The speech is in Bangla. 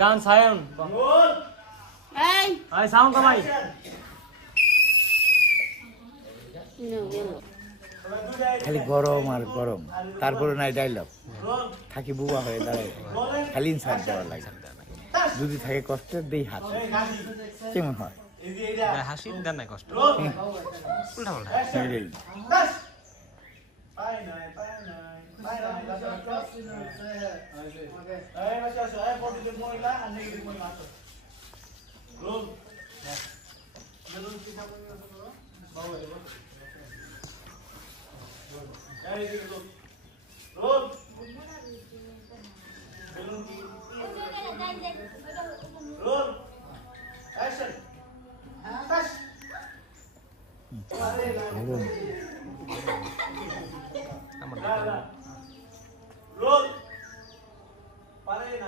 গান সায়ন সাউন্ড কমাই খালি গরম আর গরম তারপরে নাই ডায়লগ থাকি বুবা হয়ে দাঁড়ায় খালি ইনসার্ট দেওয়ার লাগে যদি থাকে কষ্টের দেই হাত কেমন হয় হাসি দেন না কষ্ট উল্টা পাল্টা